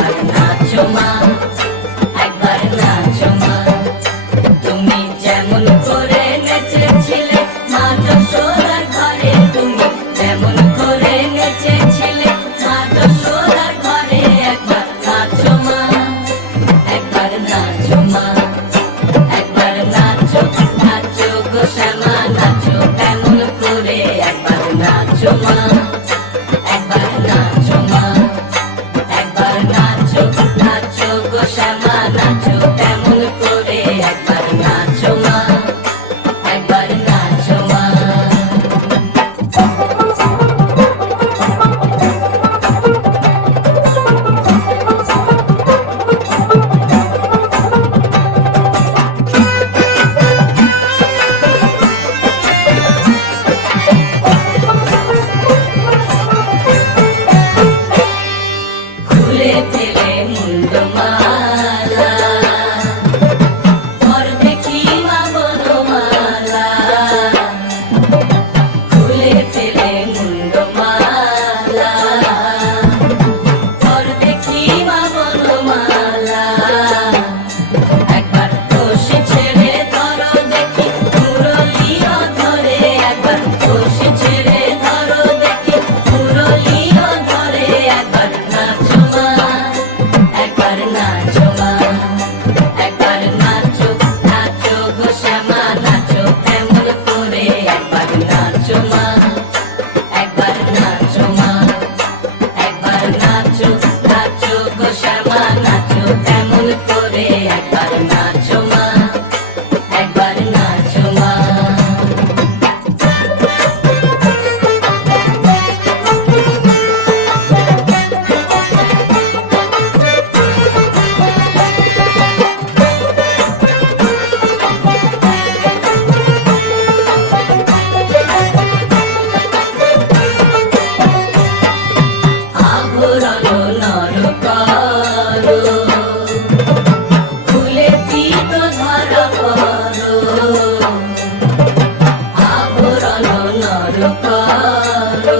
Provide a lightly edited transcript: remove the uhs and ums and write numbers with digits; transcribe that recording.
একবার নাচো মা, একবার নাচো মা। তুমি যেমন করে নেচেছিলে মা যশোদার ঘরে, তুমি যেমন করে নেচেছিলে মা যশোদার ঘরে, একবার নাচো মা, একবার নাচো মা, একবার নাচো, নাচো গো শ্যামা নাচো তেমন করে, একবার নাচো মা, একবার নাচো মা, একবার নাচো, নাচো গো শ্যামা নাচো তেমন করে, একবার নাচো মা, একবার নাচো মা। খুলে ফেলে মুন্ডমালা, ঘর দেখি মা বনমালা। খুলে ফেলে মুন্ডমালা, ঘর দেখি মা বনমালা। একবার কষি ছেড়ে ধরো দেখি মুরলিও ধরে, একবার কষি ছেড়ে ধরো দেখি মুরলিও ধরে, একবার নাচো মা, একবার নাচো মা, একবার নাচো, নাচো গো শ্যামা নাচো তেমন করে, একবার নাচো মা, একবার নাচো মা, একবার নাচো, নাচো গো শ্যামা নাচো তেমন করে, একবার নাচো মা, একবার নাচো মা। আভরণ নর করো, খুলে দিত ধরা করো। আভরণ নর করো,